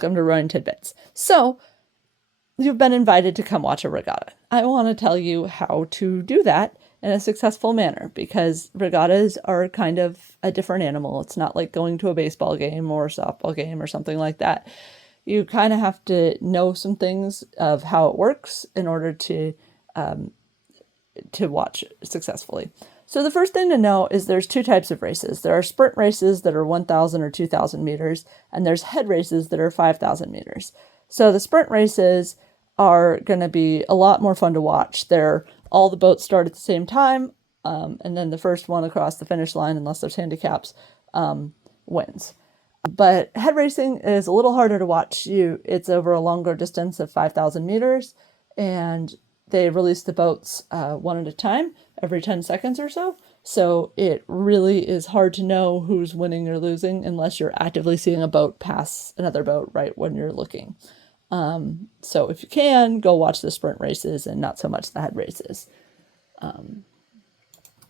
welcome to Rowing Tidbits. So, you've been invited to come watch a regatta. I want to tell you how to do that in a successful manner, because regattas are kind of a different animal. It's not like going to a baseball game or a softball game or something like that. You kind of have to know some things of how it works in order to watch successfully. So the first thing to know is there's two types of races. There are sprint races that are 1,000 or 2,000 meters, and there's head races that are 5,000 meters. So the sprint races are going to be a lot more fun to watch. All the boats start at the same time, and then the first one across the finish line, unless there's handicaps, wins. But head racing is a little harder to watch. It's over a longer distance of 5,000 meters, and they release the boats one at a time every 10 seconds or so. So it really is hard to know who's winning or losing unless you're actively seeing a boat pass another boat right when you're looking. So if you can, go watch the sprint races and not so much the head races.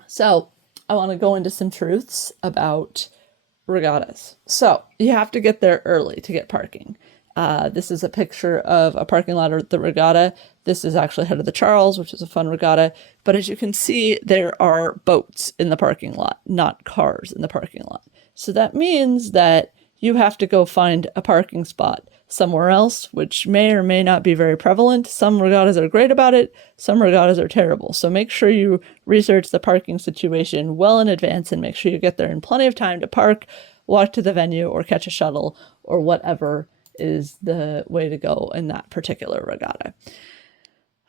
So I want to go into some truths about regattas. So you have to get there early to get parking. This is a picture of a parking lot at the regatta. This is actually Head of the Charles, which is a fun regatta. But as you can see, there are boats in the parking lot, not cars in the parking lot. So that means that you have to go find a parking spot somewhere else, which may or may not be very prevalent. Some regattas are great about it. Some regattas are terrible. So make sure you research the parking situation well in advance and make sure you get there in plenty of time to park, walk to the venue, or catch a shuttle, or whatever is the way to go in that particular regatta.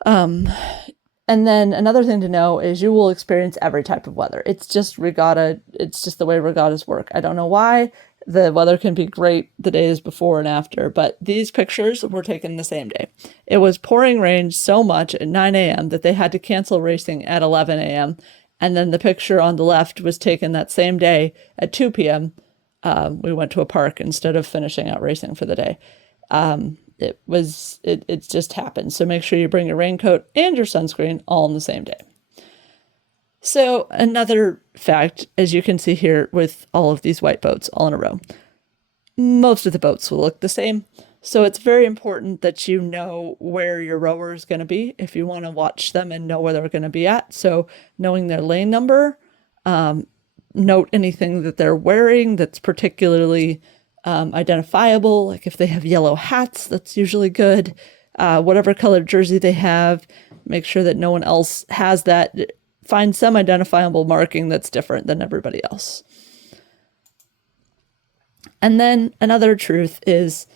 And then another thing to know is you will experience every type of weather. It's just the way regattas work. I don't know why. The weather can be great the days before and after, but these pictures were taken the same day. It was pouring rain so much at 9 a.m. that they had to cancel racing at 11 a.m. And then the picture on the left was taken that same day at 2 p.m. We went to a park instead of finishing out racing for the day. It just happened. So make sure you bring your raincoat and your sunscreen all on the same day. So another fact, as you can see here with all of these white boats all in a row, most of the boats will look the same. So it's very important that you know where your rower is going to be if you want to watch them and know where they're going to be at. So knowing their lane number, note anything that they're wearing that's particularly identifiable. Like if they have yellow hats, that's usually good. Whatever colored jersey they have, make sure that no one else has that. Find some identifiable marking that's different than everybody else. And then another truth is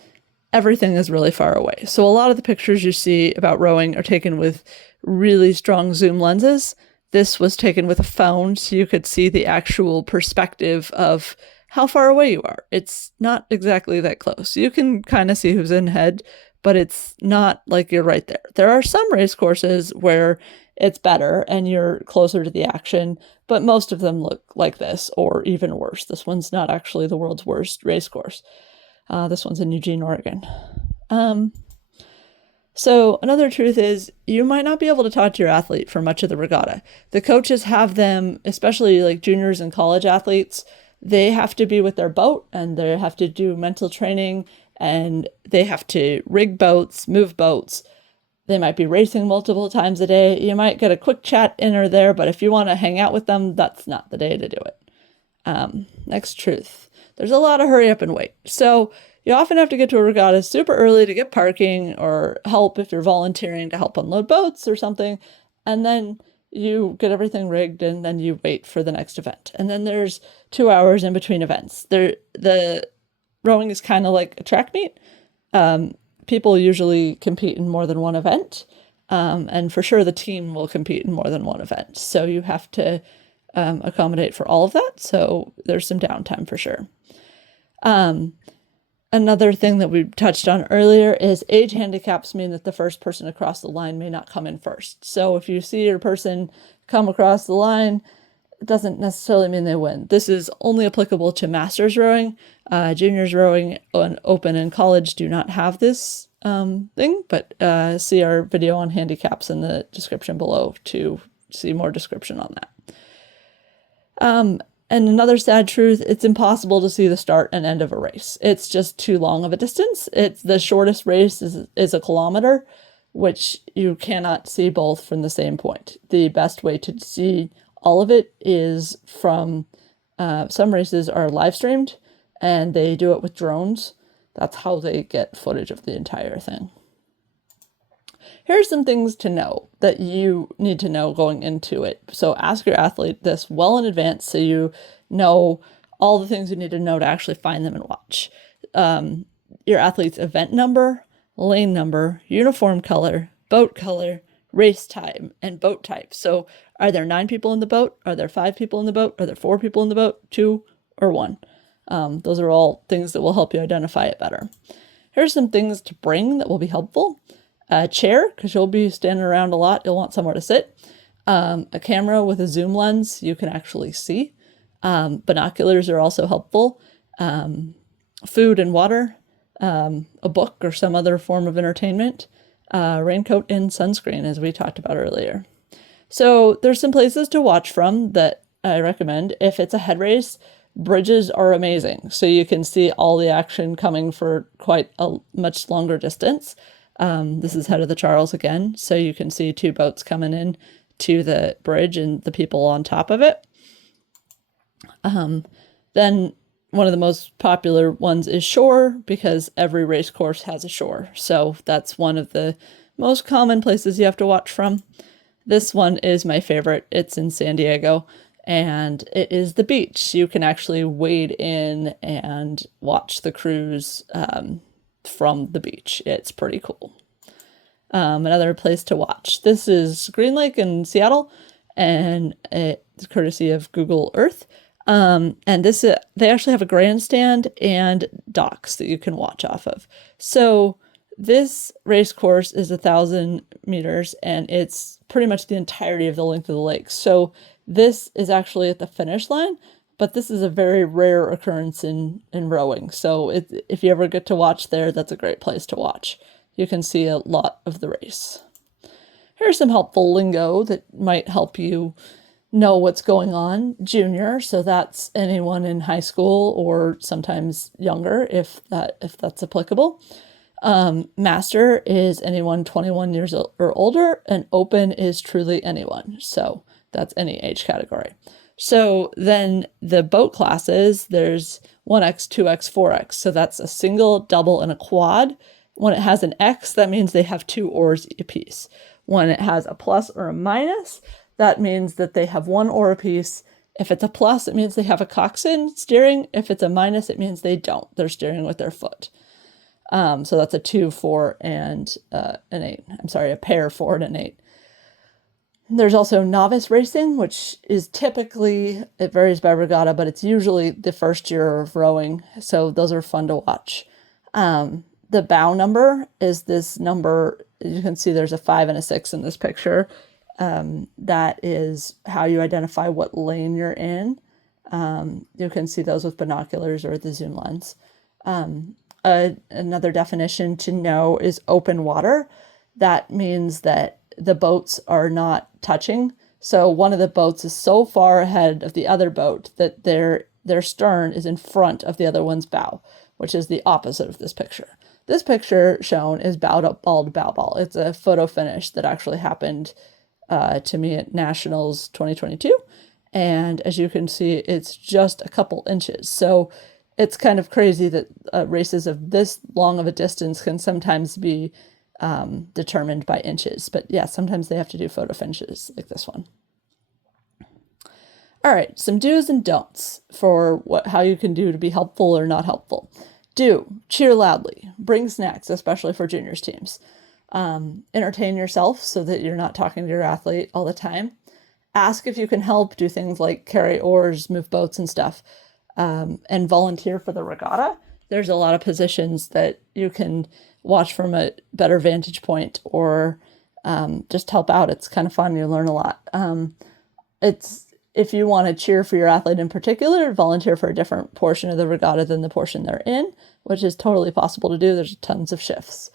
everything is really far away. So a lot of the pictures you see about rowing are taken with really strong zoom lenses. This was taken with a phone, so you could see the actual perspective of how far away you are. It's not exactly that close. You can kind of see who's in head, but it's not like you're right there. There are some race courses where it's better and you're closer to the action, but most of them look like this or even worse. This one's not actually the world's worst race course. This one's in Eugene, Oregon. So another truth is you might not be able to talk to your athlete for much of the regatta. The coaches have them, especially like juniors and college athletes, they have to be with their boat and they have to do mental training and they have to rig boats, move boats. They might be racing multiple times a day. You might get a quick chat in or there, but if you want to hang out with them, that's not the day to do it. Next truth. There's a lot of hurry up and wait. So you often have to get to a regatta super early to get parking or help if you're volunteering to help unload boats or something. And then you get everything rigged and then you wait for the next event. And then there's 2 hours in between events. The rowing is kind of like a track meet. People usually compete in more than one event. And for sure, the team will compete in more than one event. So you have to accommodate for all of that. So there's some downtime for sure. Another thing that we touched on earlier is age handicaps mean that the first person across the line may not come in first. So if you see your person come across the line, it doesn't necessarily mean they win. This is only applicable to masters rowing. Juniors rowing on open and college do not have this thing, but see our video on handicaps in the description below to see more description on that. And another sad truth, it's impossible to see the start and end of a race. It's just too long of a distance. It's the shortest race is a kilometer, which you cannot see both from the same point. The best way to see all of it is from some races are live streamed and they do it with drones. That's how they get footage of the entire thing. Here's some things to know that you need to know going into it. So ask your athlete this well in advance so you know all the things you need to know to actually find them and watch. Your athlete's event number, lane number, uniform color, boat color, race time, and boat type. So are there 9 people in the boat? Are there 5 people in the boat? Are there 4 people in the boat? 2 or 1? Those are all things that will help you identify it better. Here's some things to bring that will be helpful. A chair, because you'll be standing around a lot. You'll want somewhere to sit. A camera with a zoom lens you can actually see. Binoculars are also helpful. Food and water. A book or some other form of entertainment. Raincoat and sunscreen, as we talked about earlier. So there's some places to watch from that I recommend. If it's a head race, bridges are amazing. So you can see all the action coming for quite a much longer distance. This is Head of the Charles again, so you can see 2 boats coming in to the bridge and the people on top of it. Then one of the most popular ones is shore, because every race course has a shore. So that's one of the most common places you have to watch from. This one is my favorite. It's in San Diego, and it is the beach. You can actually wade in and watch the cruise from the beach. It's pretty cool. Another place to watch. This is Green Lake in Seattle, and it's courtesy of Google Earth. And this they actually have a grandstand and docks that you can watch off of. So this race course is 1,000 meters, and it's pretty much the entirety of the length of the lake. So this is actually at the finish line, but this is a very rare occurrence in rowing. So if you ever get to watch there, that's a great place to watch. You can see a lot of the race. Here's some helpful lingo that might help you know what's going on. Junior, so that's anyone in high school or sometimes younger, if that's applicable. Master is anyone 21 years or older, and open is truly anyone. So that's any age category. So then the boat classes, there's 1X, 2X, 4X. So that's a single, double, and a quad. When it has an X, that means they have 2 oars apiece. When it has a plus or a minus, that means that they have 1 oar apiece. If it's a plus, it means they have a coxswain steering. If it's a minus, it means they don't. They're steering with their foot. So that's a 2, 4, and an 8. I'm sorry, a pair, 4, and an 8. There's also novice racing, which is typically, it varies by regatta, but it's usually the first year of rowing. So those are fun to watch. The bow number is this number. You can see there's a 5 and a 6 in this picture. That is how you identify what lane you're in. You can see those with binoculars or the zoom lens. Another definition to know is open water. That means that the boats are not touching. So one of the boats is so far ahead of the other boat that their stern is in front of the other one's bow, which is the opposite of this picture. This picture shown is bowed up bald bow ball. It's a photo finish that actually happened to me at Nationals 2022. And as you can see, it's just a couple inches. So it's kind of crazy that races of this long of a distance can sometimes be determined by inches. But yeah, sometimes they have to do photo finishes like this one. All right, some do's and don'ts for how you can do to be helpful or not helpful. Do, cheer loudly, bring snacks, especially for juniors teams. Entertain yourself so that you're not talking to your athlete all the time. Ask if you can help, do things like carry oars, move boats and stuff, and volunteer for the regatta. There's a lot of positions that you can watch from a better vantage point or just help out. It's kind of fun. You learn a lot. If you want to cheer for your athlete in particular, volunteer for a different portion of the regatta than the portion they're in, which is totally possible to do. There's tons of shifts.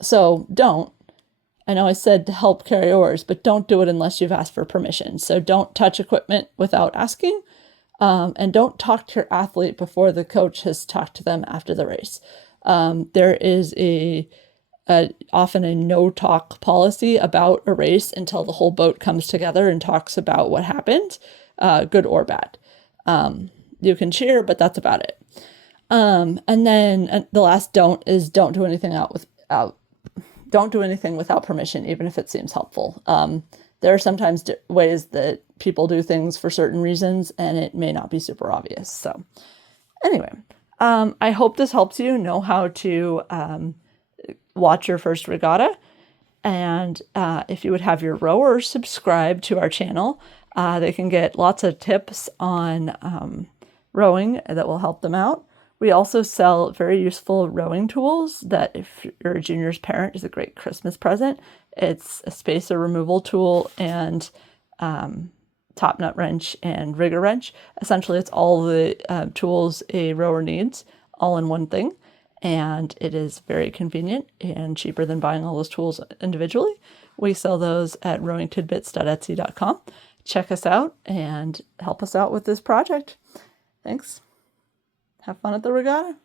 So don't. I know I said to help carry oars, but don't do it unless you've asked for permission. So don't touch equipment without asking, and don't talk to your athlete before the coach has talked to them after the race. There is often a no talk policy about a race until the whole boat comes together and talks about what happened, good or bad. You can cheer, but that's about it. And then the last don't is don't do anything don't do anything without permission, even if it seems helpful. There are sometimes ways that people do things for certain reasons, and it may not be super obvious. So anyway, I hope this helps you know how to watch your first regatta. And if you would have your rowers subscribe to our channel, they can get lots of tips on rowing that will help them out. We also sell very useful rowing tools that, if you're a junior's parent, is a great Christmas present. It's a spacer removal tool and top nut wrench and rigger wrench. Essentially, it's all the tools a rower needs all in one thing. And it is very convenient and cheaper than buying all those tools individually. We sell those at rowingtidbits.etsy.com. Check us out and help us out with this project. Thanks. Have fun at the regatta.